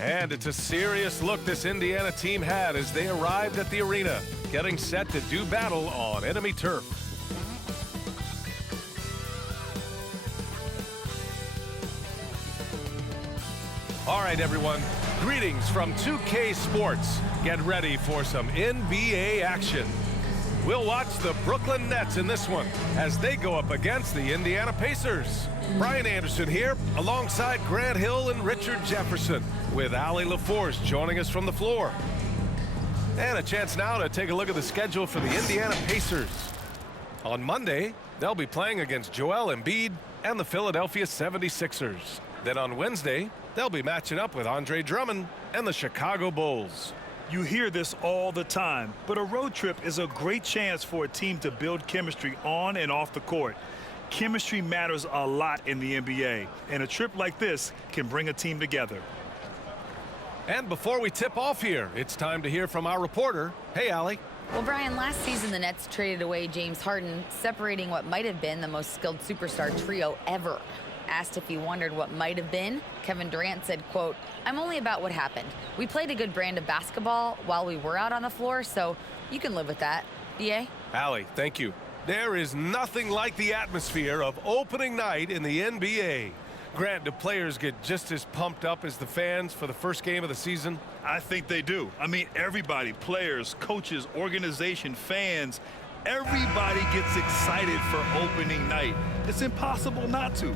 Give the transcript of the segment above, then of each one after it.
And it's a serious look this Indiana team had as they arrived at the arena, getting set to do battle on enemy turf. All right, everyone, greetings from 2K Sports. Get ready for some NBA action. We'll watch the Brooklyn Nets in this one as they go up against the Indiana Pacers. Brian Anderson here alongside Grant Hill and Richard Jefferson, with Allie LaForce joining us from the floor. And a chance now to take a look at the schedule for the Indiana Pacers. On Monday, they'll be playing against Joel Embiid and the Philadelphia 76ers. Then on Wednesday, they'll be matching up with Andre Drummond and the Chicago Bulls. You hear this all the time, but a road trip is a great chance for a team to build chemistry on and off the court. Chemistry matters a lot in the NBA, and a trip like this can bring a team together. And before we tip off here, it's time to hear from our reporter. Hey, Allie. Well, Brian, last season the Nets traded away James Harden, separating what might have been the most skilled superstar trio ever. Asked if he wondered what might have been, Kevin Durant said, quote, "I'm only about what happened. We played a good brand of basketball while we were out on the floor, so you can live with that." BA? Allie, thank you. There is nothing like the atmosphere of opening night in the NBA. Grant, do players get just as pumped up as the fans for the first game of the season? I think they do. I mean, everybody, players, coaches, organization, fans, everybody gets excited for opening night. It's impossible not to.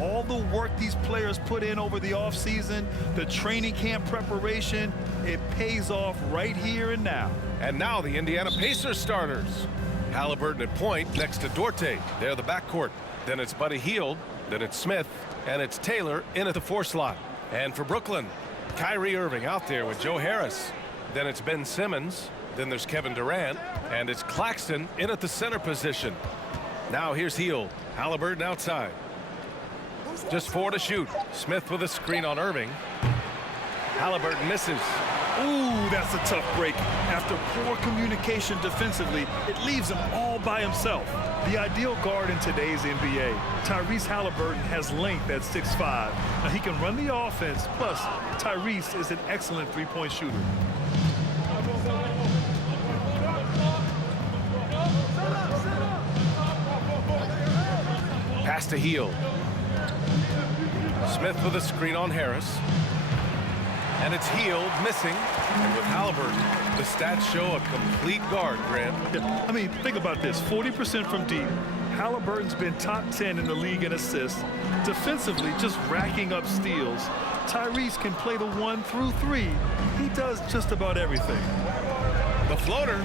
All the work these players put in over the offseason, the training camp preparation, it pays off right here and now. And now the Indiana Pacers starters. Halliburton at point next to Duarte. They're the backcourt. Then it's Buddy Hield. Then it's Smith. And it's Taylor in at the 4 slot. And for Brooklyn, Kyrie Irving out there with Joe Harris. Then it's Ben Simmons. Then there's Kevin Durant. And it's Claxton in at the center position. Now here's Hield. Halliburton outside. Just 4 to shoot. Smith with a screen on Irving. Halliburton misses. Ooh, that's a tough break. After poor communication defensively, it leaves him all by himself. The ideal guard in today's NBA, Tyrese Halliburton, has length at 6'5". Now he can run the offense, plus Tyrese is an excellent three-point shooter. Pass to Hield. Smith with a screen on Harris. And it's Hield missing. And with Halliburton, the stats show a complete guard, Grant. Yeah, I mean, think about this. 40% from deep. Halliburton's been top 10 in the league in assists. Defensively, just racking up steals. Tyrese can play the 1 through 3. He does just about everything. The floater.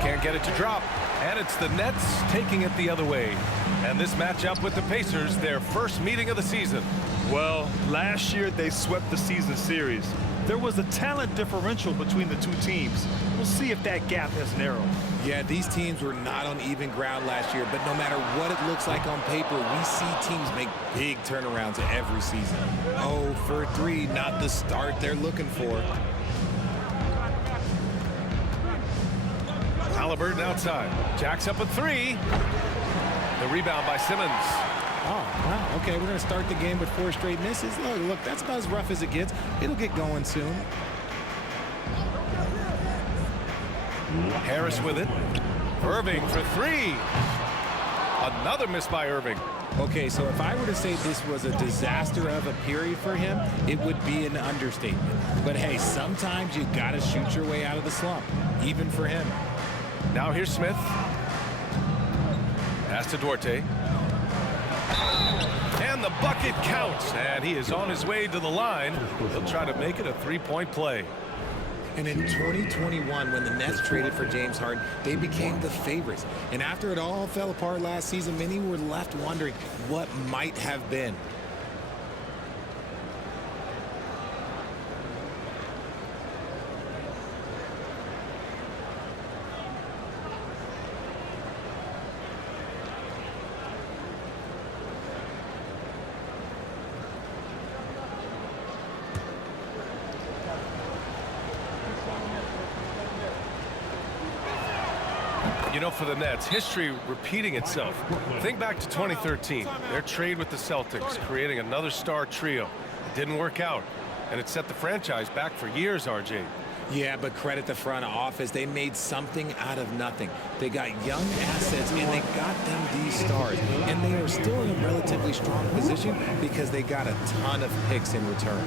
Can't get it to drop. And it's the Nets taking it the other way. And this matchup with the Pacers, their first meeting of the season. Well, last year they swept the season series. There was a talent differential between the two teams. We'll see if that gap has narrowed. Yeah, these teams were not on even ground last year, but no matter what it looks like on paper, we see teams make big turnarounds every season. 0 for 3, not the start they're looking for. Halliburton outside. Jacks up a 3. The rebound by Simmons. Oh, wow. Okay, we're going to start the game with 4 straight misses. Look, that's about as rough as it gets. It'll get going soon. Harris with it. Irving for 3. Another miss by Irving. Okay, so if I were to say this was a disaster of a period for him, it would be an understatement. But hey, sometimes you got to shoot your way out of the slump, even for him. Now here's Smith. Pass to Duarte. And the bucket counts. And he is on his way to the line. He'll try to make it a 3-point play. And in 2021, when the Nets traded for James Harden, they became the favorites. And after it all fell apart last season, many were left wondering what might have been. You know, for the Nets, history repeating itself. Think back to 2013, their trade with the Celtics, creating another star trio. It didn't work out. and it set the franchise back for years, RJ. Yeah, but credit the front office. They made something out of nothing. They got young assets, and they got them these stars. And they are still in a relatively strong position because they got a ton of picks in return.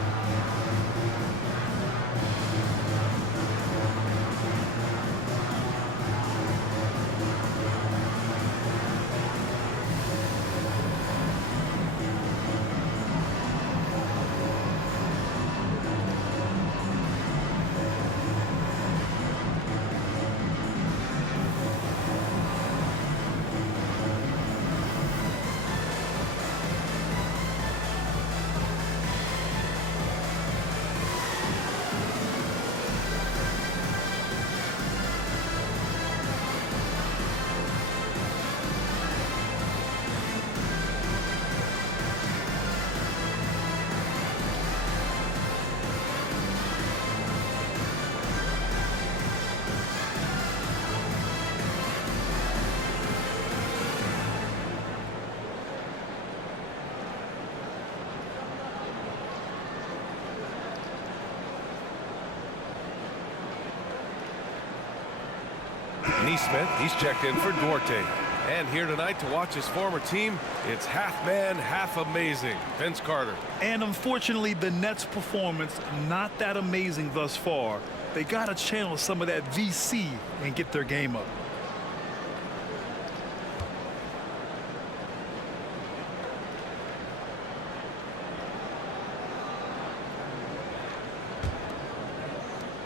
Neesmith, he's checked in for Duarte. And here tonight to watch his former team, it's half man, half amazing. Vince Carter. And unfortunately, the Nets' performance, not that amazing thus far. They got to channel some of that VC and get their game up.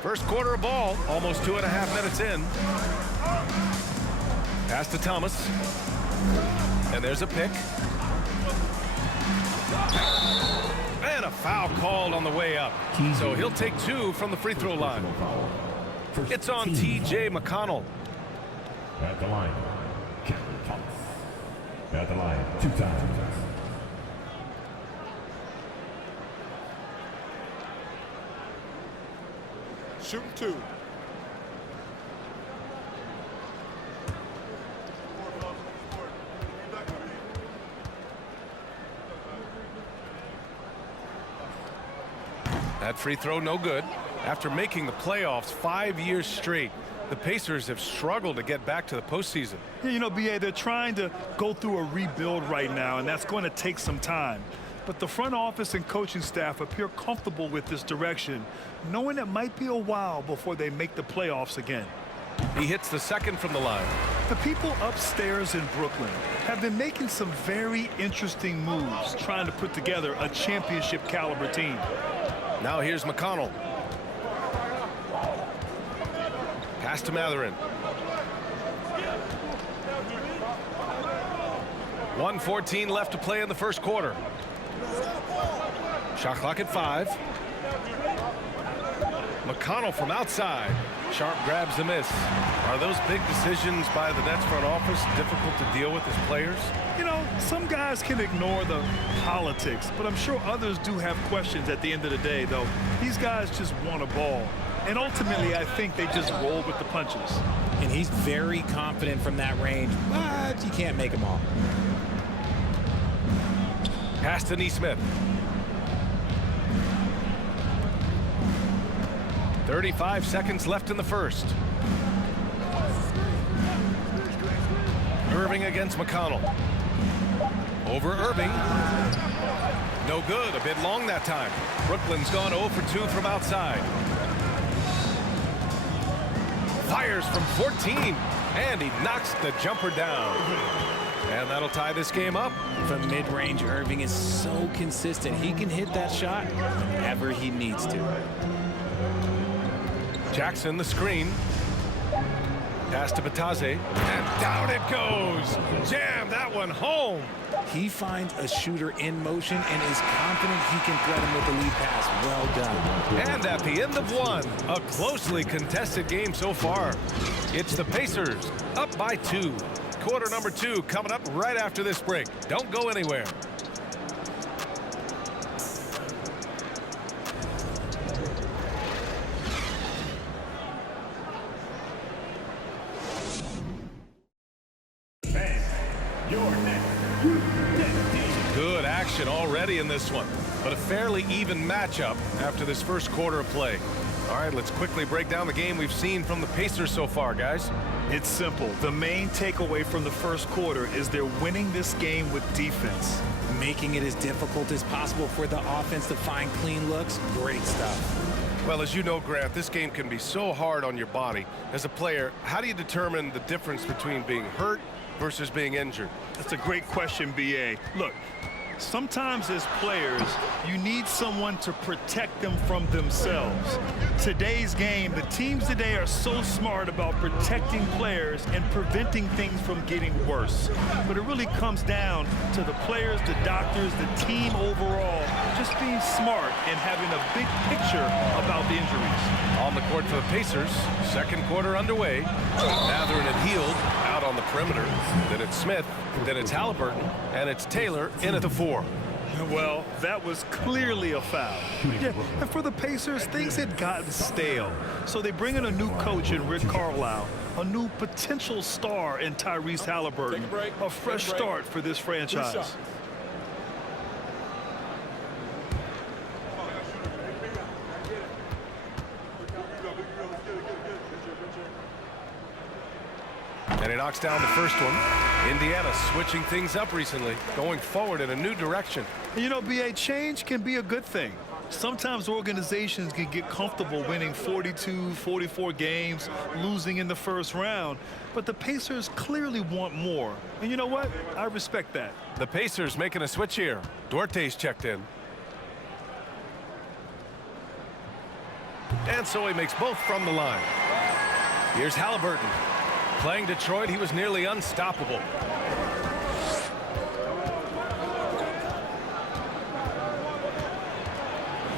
First quarter of ball, almost 2.5 minutes in. Pass to Thomas. And there's a pick. And a foul called on the way up. So he'll take 2 from the free throw line. It's on T.J. McConnell. At the line, Cameron Thomas. At the line, 2 times. Shooting 2. That free throw no good. After making the playoffs 5 years straight, the Pacers have struggled to get back to the postseason. Yeah, you know, B.A., they're trying to go through a rebuild right now, and that's going to take some time. But the front office and coaching staff appear comfortable with this direction, knowing it might be a while before they make the playoffs again. He hits the second from the line. The people upstairs in Brooklyn have been making some very interesting moves, trying to put together a championship caliber team. Now here's McConnell. Pass to Mathurin. 1:14 left to play in the first quarter. Shot clock at 5. McConnell from outside. Sharp grabs the miss. Are those big decisions by the Nets front office difficult to deal with as players? You know, some guys can ignore the politics, but I'm sure others do have questions at the end of the day, though. These guys just want a ball. And ultimately, I think they just roll with the punches. And he's very confident from that range, but you can't make them all. Pass to Neesmith. 35 seconds left in the first. Irving against McConnell. Over Irving. No good. A bit long that time. Brooklyn's gone 0 for 2 from outside. Fires from 14. And he knocks the jumper down. And that'll tie this game up. From mid-range, Irving is so consistent. He can hit that shot whenever he needs to. Jackson the screen. Pass to Batase. And down it goes. Jam that one home. He finds a shooter in motion and is confident he can thread him with the lead pass. Well done. And at the end of one, a closely contested game so far. It's the Pacers up by 2. Quarter number 2 coming up right after this break. Don't go anywhere. Good action already in this one. but a fairly even matchup after this first quarter of play. All right, let's quickly break down the game we've seen from the Pacers so far, guys. It's simple. The main takeaway from the first quarter is they're winning this game with defense. Making it as difficult as possible for the offense to find clean looks. Great stuff. Well, as you know, Grant, this game can be so hard on your body. As a player, how do you determine the difference between being hurt versus being injured? That's a great question, B.A. Look, sometimes as players, you need someone to protect them from themselves. Today's game, the teams today are so smart about protecting players and preventing things from getting worse. But it really comes down to the players, the doctors, the team overall, just being smart and having a big picture about the injuries. On the court for the Pacers, second quarter underway. Mathurin and Hield out on the perimeter. Then it's Smith, then it's Halliburton, and it's Taylor in at the 4. Well, that was clearly a foul. Yeah, and for the Pacers, things had gotten stale. So they bring in a new coach in Rick Carlisle, a new potential star in Tyrese Halliburton, a fresh start for this franchise. And he knocks down the first one. Indiana switching things up recently, going forward in a new direction. You know, B.A., change can be a good thing. Sometimes organizations can get comfortable winning 42, 44 games, losing in the first round. But the Pacers clearly want more. And you know what? I respect that. The Pacers making a switch here. Duarte's checked in. And so he makes both from the line. Here's Halliburton. Playing Detroit, he was nearly unstoppable.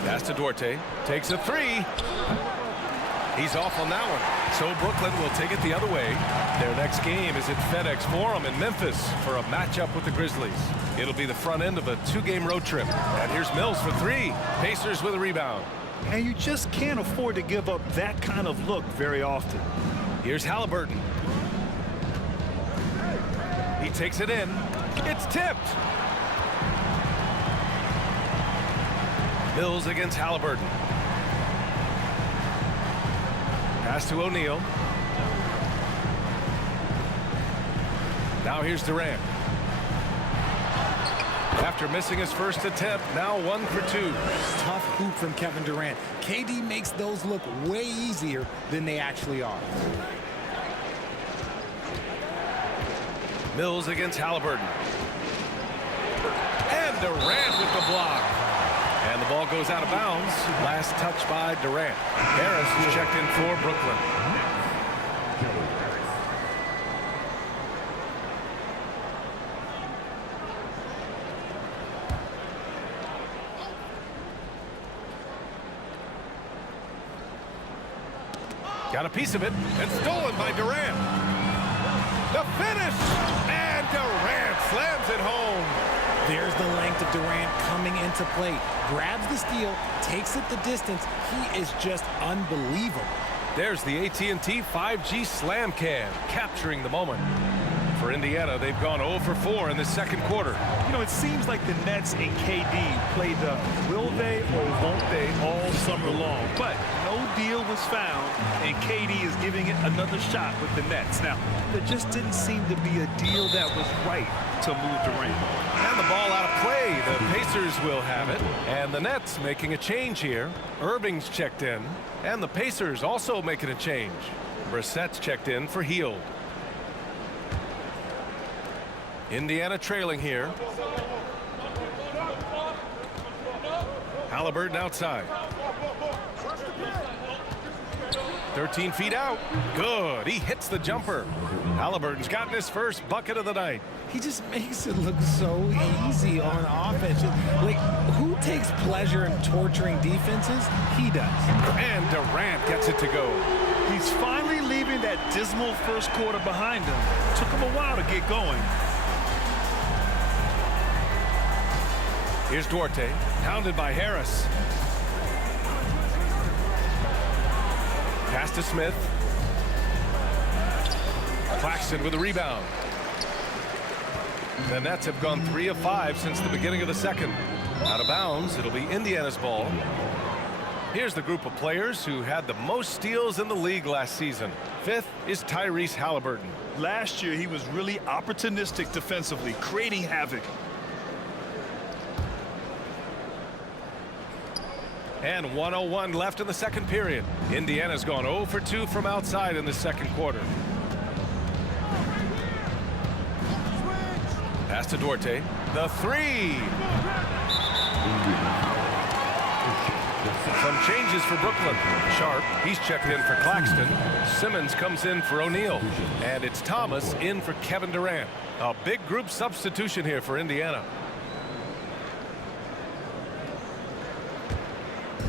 Pass to Duarte. Takes a 3. He's off on that one. So Brooklyn will take it the other way. Their next game is at FedEx Forum in Memphis for a matchup with the Grizzlies. It'll be the front end of a 2-game road trip. And here's Mills for 3. Pacers with a rebound. And you just can't afford to give up that kind of look very often. Here's Halliburton. He takes it in. It's tipped. Mills against Halliburton. Pass to O'Neal. Now here's Durant. After missing his first attempt, now 1 for 2. Tough hoop from Kevin Durant. KD makes those look way easier than they actually are. Mills against Halliburton. And Durant with the block. And the ball goes out of bounds. Last touch by Durant. Harris is checked in for Brooklyn. Got a piece of it and stolen by Durant. The finish, and Durant slams it home. There's the length of Durant coming into play. Grabs the steal, takes it the distance. He is just unbelievable. There's the AT&T 5G Slam Cam, capturing the moment. For Indiana, they've gone 0 for 4 in the second quarter. You know, it seems like the Nets and KD played the will they or won't they all summer long. But no deal was found, and KD is giving it another shot with the Nets. Now, there just didn't seem to be a deal that was right to move Durant. And the ball out of play. The Pacers will have it. And the Nets making a change here. Irving's checked in. And the Pacers also making a change. Brissett's checked in for Hield. Indiana trailing here. Halliburton outside. 13 feet out. Good. He hits the jumper. Halliburton's gotten his first bucket of the night. He just makes it look so easy on offense. Like, who takes pleasure in torturing defenses? He does. And Durant gets it to go. He's finally leaving that dismal first quarter behind him. Took him a while to get going. Here's Duarte, pounded by Harris. Pass to Smith. Claxton with a rebound. The Nets have gone 3 of 5 since the beginning of the second. Out of bounds, it'll be Indiana's ball. Here's the group of players who had the most steals in the league last season. Fifth is Tyrese Halliburton. Last year, he was really opportunistic defensively, creating havoc. And 1:01 left in the second period. Indiana's gone 0 for 2 from outside in the second quarter. Pass to Duarte. The three. Some changes for Brooklyn. Sharp, he's checked in for Claxton. Simmons comes in for O'Neal. And it's Thomas in for Kevin Durant. A big group substitution here for Indiana.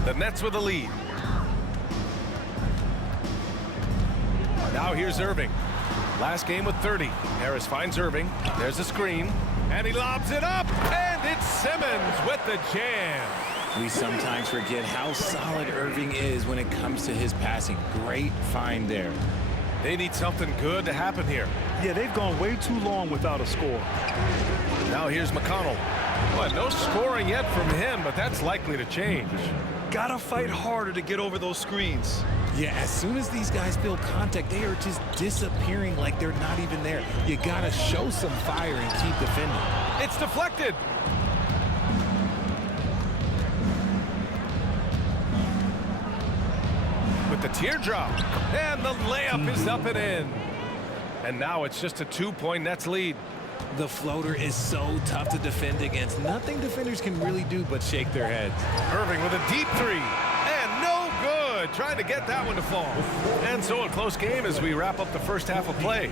The Nets with the lead. Now here's Irving. Last game with 30. Harris finds Irving. There's a screen. And he lobs it up. And it's Simmons with the jam. We sometimes forget how solid Irving is when it comes to his passing. Great find there. They need something good to happen here. Yeah, they've gone way too long without a score. Now here's McConnell. Well, no scoring yet from him, but that's likely to change. Gotta fight harder to get over those screens. Yeah, as soon as these guys feel contact, they are just disappearing like they're not even there. You gotta show some fire and keep defending. It's deflected. With the teardrop. And the layup is up and in. And now it's just a 2-point Nets lead. The floater is so tough to defend against. Nothing defenders can really do but shake their heads. Irving with a deep three. And no good. Trying to get that one to fall. And so a close game as we wrap up the first half of play.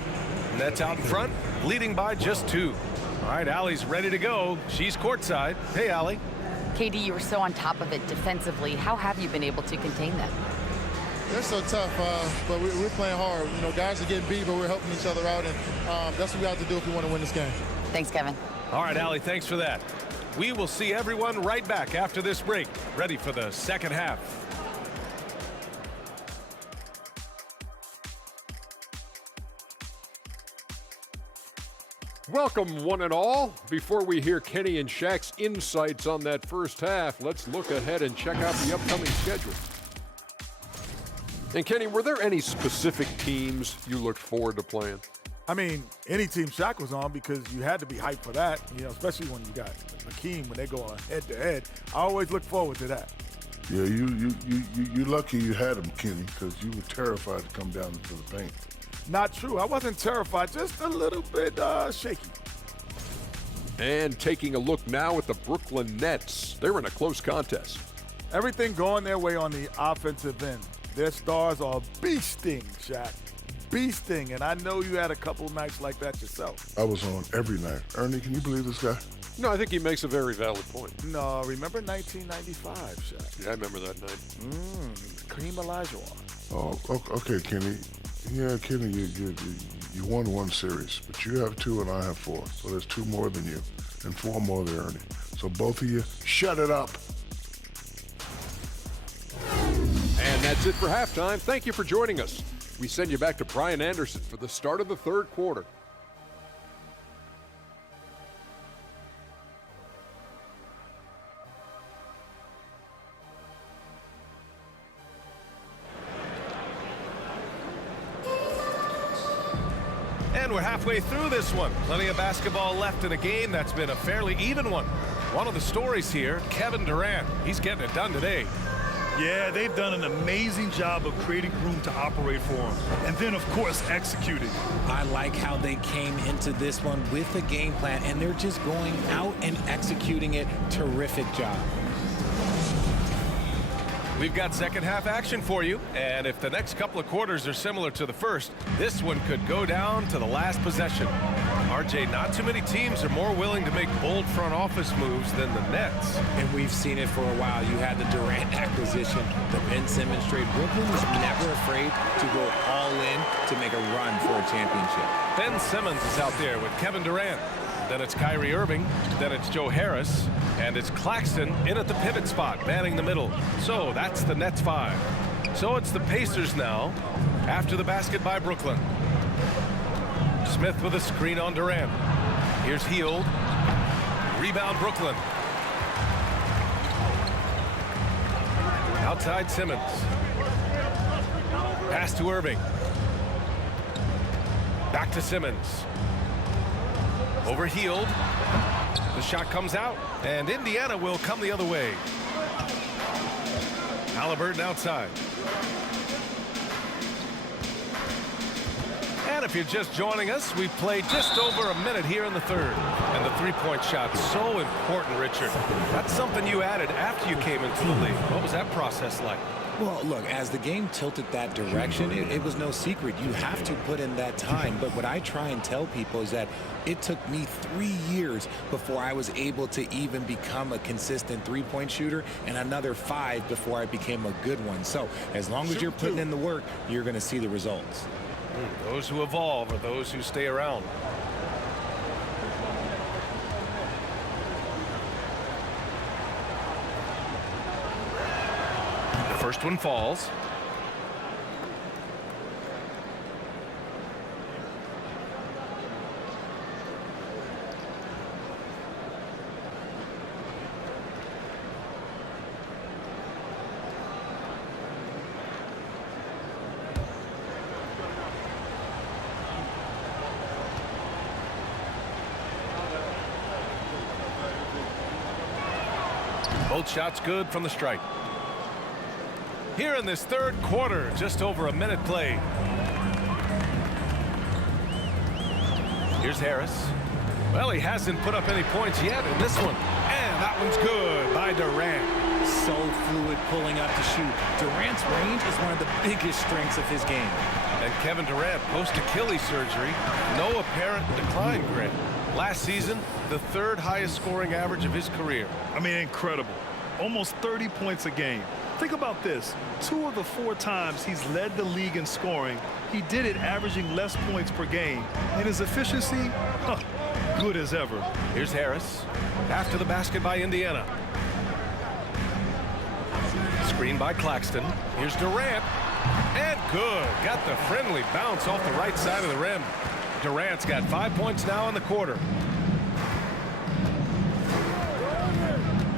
Nets out in front, leading by just 2. All right, Allie's ready to go. She's courtside. Hey, Allie. KD, you were so on top of it defensively. How have you been able to contain them? They're so tough, but we're playing hard. You know, guys are getting beat, but we're helping each other out, and that's what we have to do if we want to win this game. Thanks, Kevin. All right, Allie, thanks for that. We will see everyone right back after this break, ready for the second half. Welcome, one and all. Before we hear Kenny and Shaq's insights on that first half, let's look ahead and check out the upcoming schedule. And Kenny, were there any specific teams you looked forward to playing? I mean, any team Shaq was on, because you had to be hyped for that, you know, especially when you got Hakeem, when they go on head-to-head. I always look forward to that. Yeah, you're lucky you had him, Kenny, because you were terrified to come down into the paint. Not true. I wasn't terrified, just a little bit shaky. And taking a look now at the Brooklyn Nets, they're in a close contest. Everything going their way on the offensive end. Their stars are beasting, Shaq. Beasting, and I know you had a couple nights like that yourself. I was on every night. Ernie, can you believe this guy? No, I think he makes a very valid point. No, remember 1995, Shaq? Yeah, I remember that night. Kareem Olajuwon. Oh, okay, Kenny. Yeah, Kenny, you won 1 series, but you have 2 and I have 4. So there's 2 more than you and 4 more than Ernie. So both of you, shut it up. And that's it for halftime. Thank you for joining us. We send you back to Brian Anderson for the start of the third quarter. And we're halfway through this one. Plenty of basketball left in a game that's been a fairly even one. One of the stories here, Kevin Durant. He's getting it done today. Yeah, they've done an amazing job of creating room to operate for him. And then, of course, executing. I like how they came into this one with a game plan, and they're just going out and executing it. Terrific job. We've got second half action for you, and if the next couple of quarters are similar to the first, this one could go down to the last possession. RJ, not too many teams are more willing to make bold front office moves than the Nets. And we've seen it for a while. You had the Durant acquisition, the Ben Simmons trade. Brooklyn was never afraid to go all in to make a run for a championship. Ben Simmons is out there with Kevin Durant. Then it's Kyrie Irving. Then it's Joe Harris. And it's Claxton in at the pivot spot, manning the middle. So that's the Nets 5. So it's the Pacers now after the basket by Brooklyn. Smith with a screen on Durant. Here's Hield. Rebound Brooklyn. Outside Simmons. Pass to Irving. Back to Simmons. Overhealed. The shot comes out, and Indiana will come the other way. Halliburton outside. And if you're just joining us, we've played just over a minute here in the third. And the three-point shot, so important, Richard. That's something you added after you came into the league. What was that process like? Well, look, as the game tilted that direction, it was no secret. You have to put in that time. But what I try and tell people is that it took me 3 years before I was able to even become a consistent three-point shooter, and another 5 before I became a good one. So as long as you're putting in the work, you're going to see the results. Those who evolve are those who stay around. The first one falls. Both shots good from the stripe. Here in this third quarter, just over a minute played. Here's Harris. Well, he hasn't put up any points yet in this one. And that one's good by Durant. So fluid pulling up to shoot. Durant's range is one of the biggest strengths of his game. And Kevin Durant, post-Achilles surgery, no apparent decline, Grant. Last season, the third highest scoring average of his career. I mean, incredible. Almost 30 points a game. Think about this. 2 of the 4 times he's led the league in scoring, he did it averaging less points per game. And his efficiency, good as ever. Here's Harris. After the basket by Indiana. Screen by Claxton. Here's Durant. And good. Got the friendly bounce off the right side of the rim. Durant's got 5 points now in the quarter.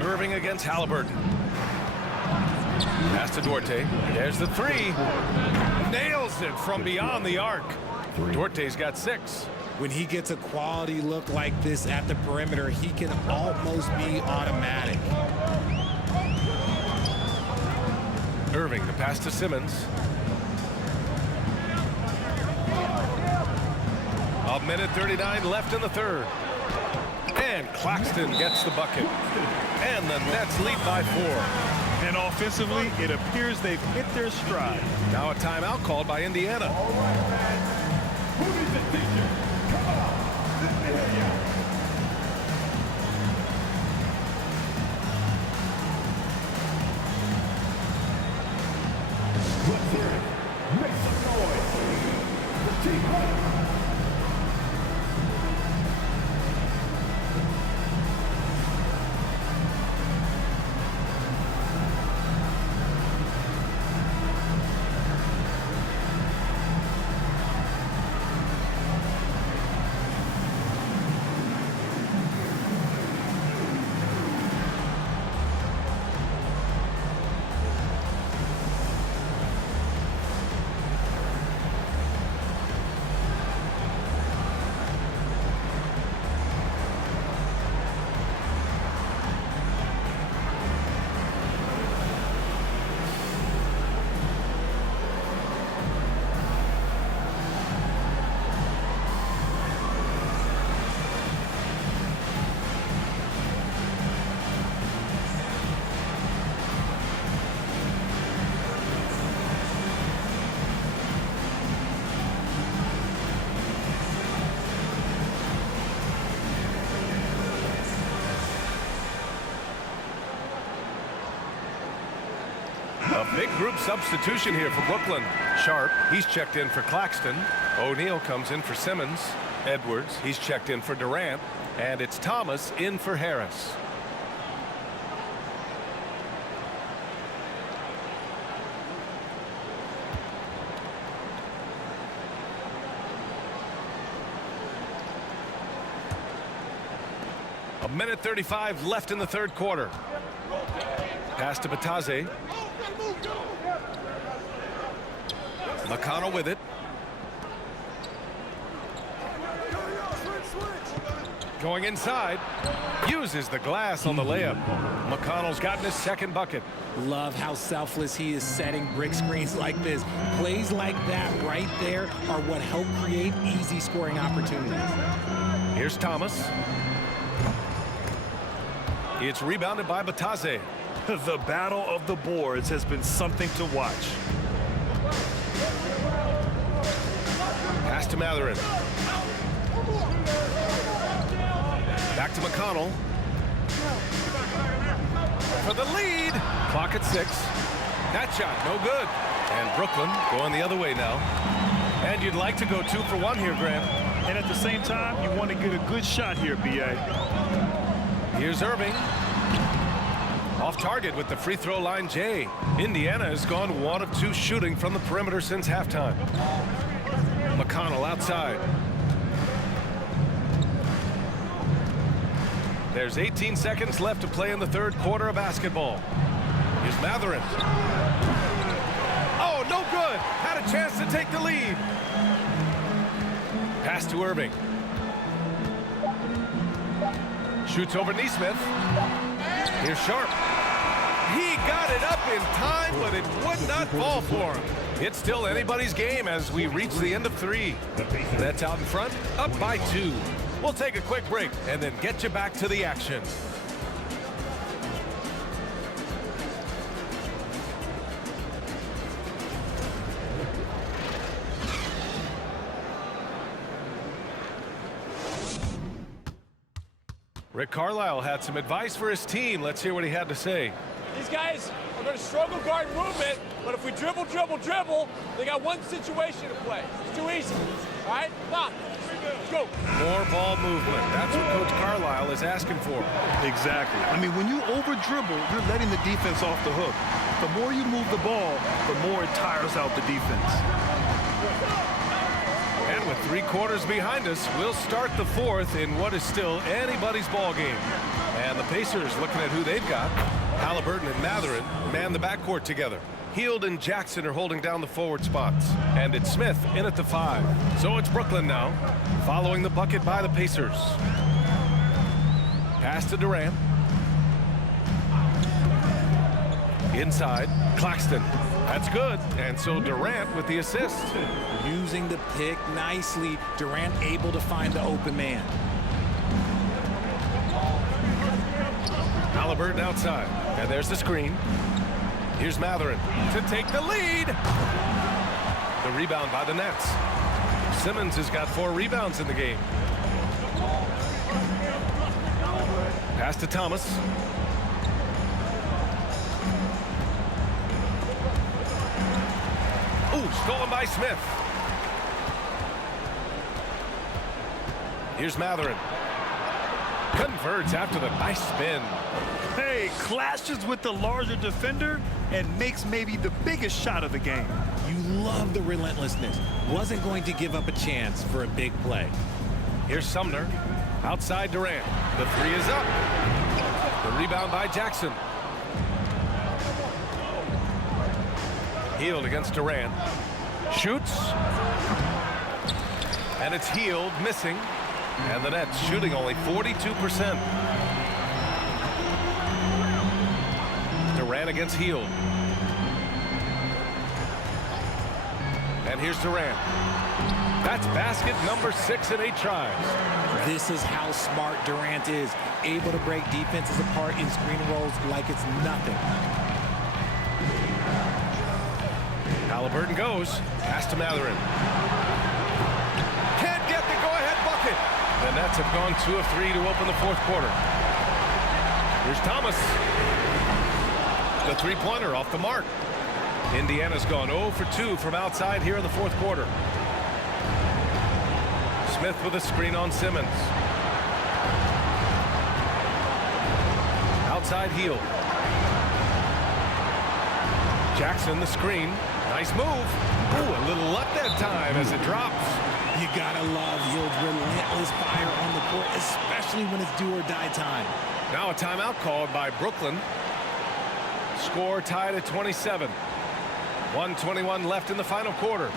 Irving against Halliburton. Pass to Duarte. There's the three. Nails it from beyond the arc. Duarte's got 6. When he gets a quality look like this at the perimeter, he can almost be automatic. Irving, the pass to Simmons. A minute 39 left in the third. And Claxton gets the bucket. And the Nets lead by 4. And offensively, it appears they've hit their stride. Now a timeout called by Indiana. All right, man. Who needs a teacher? Come on. Sit here. Let's hear it. Make some noise. The team fight. A big group substitution here for Brooklyn. Sharp, he's checked in for Claxton. O'Neal comes in for Simmons. Edwards, he's checked in for Durant. And it's Thomas in for Harris. A minute 35 left in the third quarter. Pass to Bataze. McConnell with it. Going inside. Uses the glass on the layup. McConnell's gotten his second bucket. Love how selfless he is setting brick screens like this. Plays like that right there are what help create easy scoring opportunities. Here's Thomas. It's rebounded by Bataze. The battle of the boards has been something to watch. Pass to Mathurin. Back to McConnell. For the lead. Clock at 6. That shot, no good. And Brooklyn going the other way now. And you'd like to go 2 for 1 here, Grant. And at the same time, you want to get a good shot here, B.A. Here's Irving. Off target with the free throw line, Jay. Indiana has gone 1 of 2 shooting from the perimeter since halftime. McConnell outside. There's 18 seconds left to play in the third quarter of basketball. Here's Mathurin. Oh, no good. Had a chance to take the lead. Pass to Irving. Shoots over Nesmith. Here's Sharp. He got it up in time, but it would not fall for him. It's still anybody's game as we reach the end of 3. That's out in front, up by 2. We'll take a quick break and then get you back to the action. Rick Carlisle had some advice for his team. Let's hear what he had to say. These guys are going to struggle guard movement, but if we dribble, they got one situation to play. It's too easy. All right? Come on. Let's go. More ball movement. That's what Coach Carlisle is asking for. Exactly. I mean, when you over-dribble, you're letting the defense off the hook. The more you move the ball, the more it tires out the defense. And with 3 quarters behind us, we'll start the 4th in what is still anybody's ball game. And the Pacers, looking at who they've got, Halliburton and Mathurin man the backcourt together. Hield and Jackson are holding down the forward spots. And it's Smith in at the 5. So it's Brooklyn now, following the bucket by the Pacers. Pass to Durant. Inside, Claxton. That's good. And so Durant with the assist. Using the pick nicely. Durant able to find the open man. Halliburton outside. And there's the screen. Here's Mathurin to take the lead. The rebound by the Nets. Simmons has got 4 rebounds in the game. Pass to Thomas. Ooh, stolen by Smith. Here's Mathurin. Converts after the nice spin. Hey, clashes with the larger defender and makes maybe the biggest shot of the game. You love the relentlessness. Wasn't going to give up a chance for a big play. Here's Sumner. Outside Durant. The 3 is up. The rebound by Jackson. Hield against Durant. Shoots. And it's Hield missing. And the Nets shooting only 42%. Durant against Hield. And here's Durant. That's basket number 6 in 8 tries. This is how smart Durant is. Able to break defenses apart in screen rolls like it's nothing. Halliburton goes. Pass to Mathurin. Can't get the go-ahead bucket. The Nets have gone 2 of 3 to open the 4th quarter. Here's Thomas. The 3-pointer off the mark. Indiana's gone 0 for 2 from outside here in the 4th quarter. Smith with a screen on Simmons. Outside Hield. Jackson the screen. Nice move. Ooh, a little luck that time as it drops. You gotta love Hield's relentless fire on the court, especially when it's do or die time. Now a timeout called by Brooklyn. Score tied at 27. 1:21 left in the final quarter.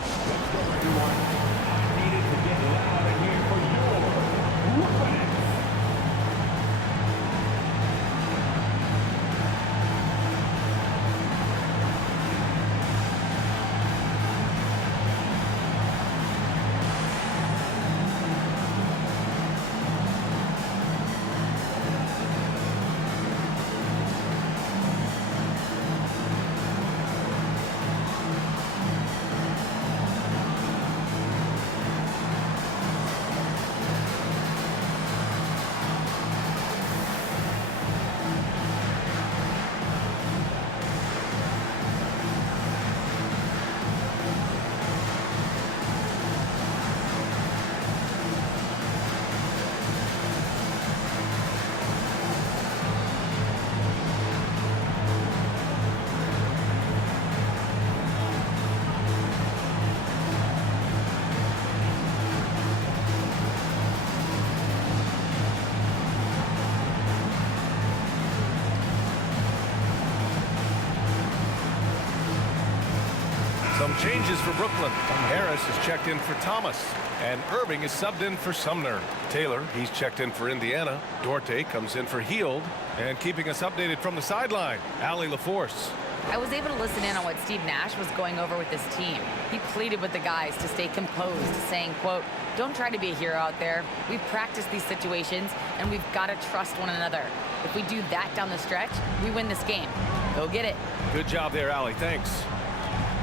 Some changes for Brooklyn. Harris is checked in for Thomas, and Irving is subbed in for Sumner. Taylor, he's checked in for Indiana. Duarte comes in for Hield, and keeping us updated from the sideline, Allie LaForce. I was able to listen in on what Steve Nash was going over with this team. He pleaded with the guys to stay composed, saying, quote, "Don't try to be a hero out there. We've practiced these situations, and we've got to trust one another. If we do that down the stretch, we win this game. Go get it." Good job there, Allie. Thanks.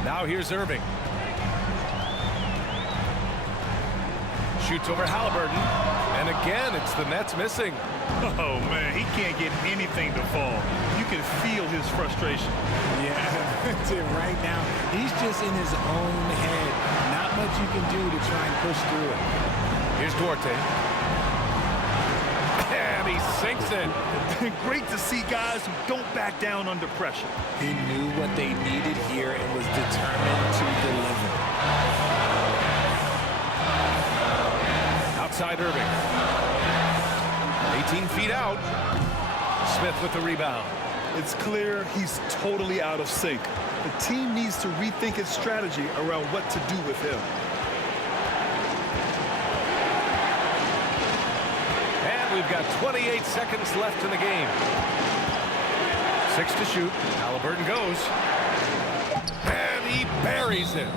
Now here's Irving. Shoots over Halliburton. And again, it's the Nets missing. Oh, man, he can't get anything to fall. You can feel his frustration. Yeah, that's it right now. He's just in his own head. Not much you can do to try and push through it. Here's Duarte. And he sinks it. Great to see guys who don't back down under pressure. He knew what they needed here and was determined to deliver. Outside Irving. 18 feet out. Smith with the rebound. It's clear he's totally out of sync. The team needs to rethink its strategy around what to do with him. And we've got 28 seconds left in the game. 6 to shoot. Halliburton goes. And he buries it.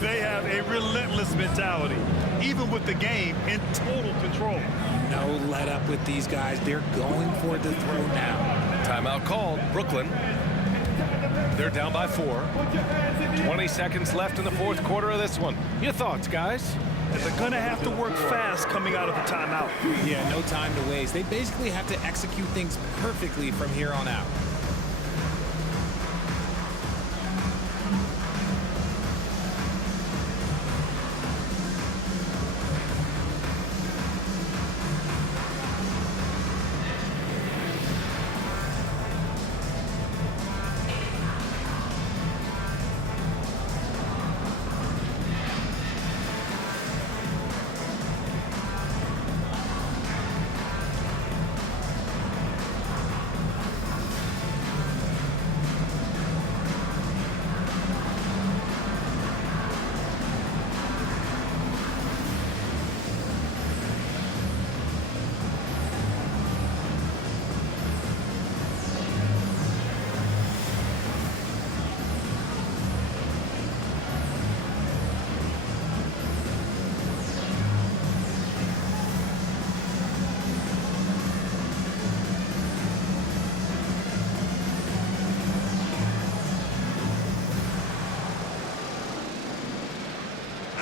They have a relentless mentality, even with the game in total control. No let up with these guys. They're going for the throw now. Timeout called. Brooklyn. They're down by 4. 20 seconds left in the fourth quarter of this one. Your thoughts, guys? They're going to have to work fast coming out of the timeout. Yeah, no time to waste. They basically have to execute things perfectly from here on out.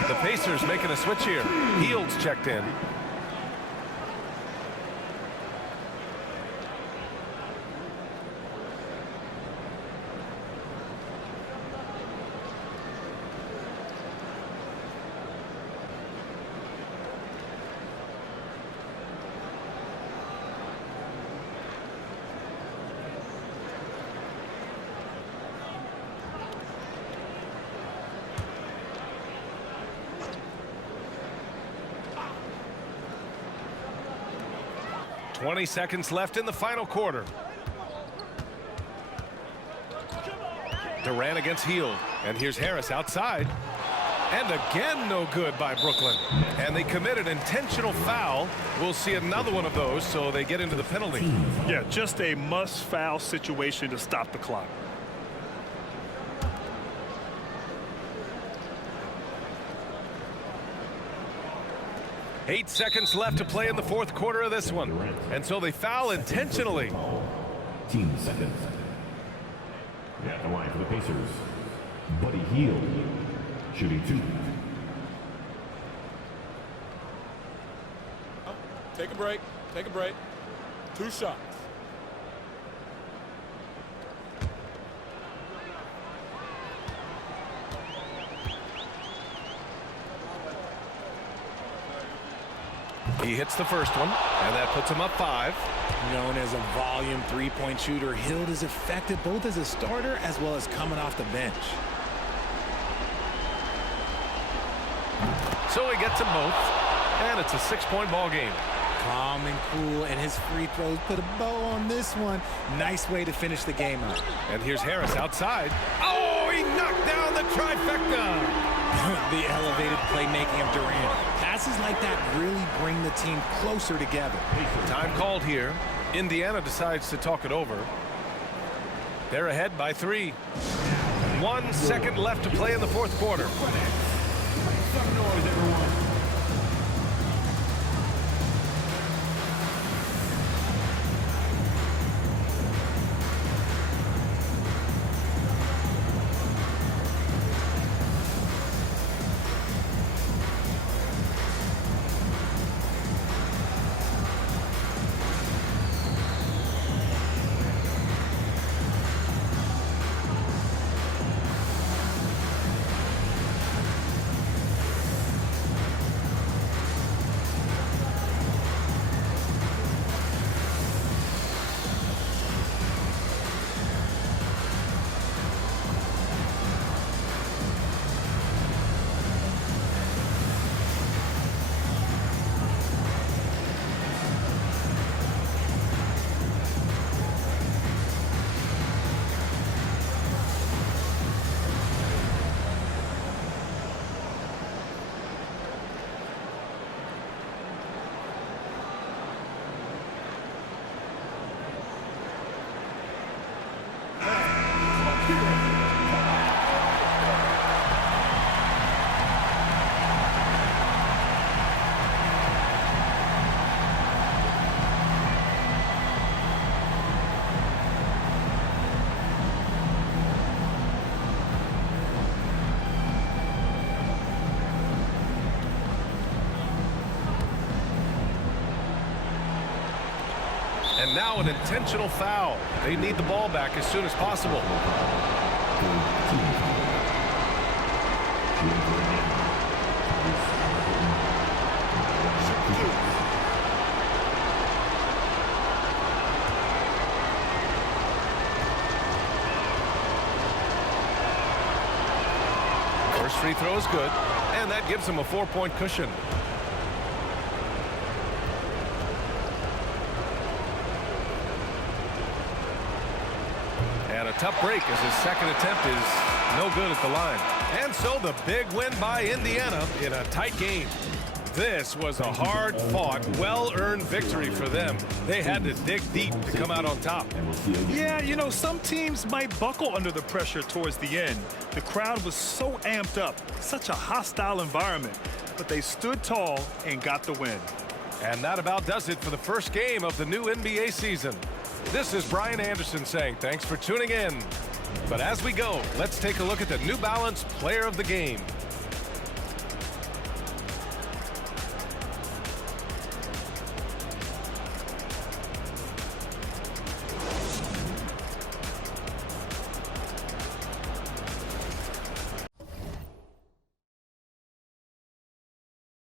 The Pacers making a switch here. Hield's checked in. .20 seconds left in the final quarter. Durant against Hield. And here's Harris outside. And again, no good by Brooklyn. And they commit an intentional foul. We'll see another one of those, so they get into the penalty. Yeah, just a must-foul situation to stop the clock. Eight seconds left to play in the fourth quarter of this one. And so they foul intentionally. 15 seconds. At the line for the Pacers, Buddy Hield, shooting 2. Take a break. Take a break. 2 shots. He hits the first one, and that puts him up 5. Known as a volume three-point shooter, Hield is effective both as a starter as well as coming off the bench. So he gets them both, and it's a 6-point ball game. Calm and cool, and his free throws put a bow on this one. Nice way to finish the game out. And here's Harris outside. Oh, he knocked down the trifecta. The elevated playmaking of Durant. Passes like that really bring the team closer together. Time called here. Indiana decides to talk it over. They're ahead by 3. 1 second left to play in the fourth quarter. Some noise, everyone. And now an intentional foul. They need the ball back as soon as possible. First free throw is good, and that gives him a 4-point cushion. And a tough break as his second attempt is no good at the line. And so the big win by Indiana in a tight game. This was a hard-fought, well-earned victory for them. They had to dig deep to come out on top. Yeah, you know, some teams might buckle under the pressure towards the end. The crowd was so amped up, such a hostile environment, but they stood tall and got the win. And that about does it for the first game of the new NBA season. This is Brian Anderson saying thanks for tuning in. But as we go, let's take a look at the New Balance Player of the Game.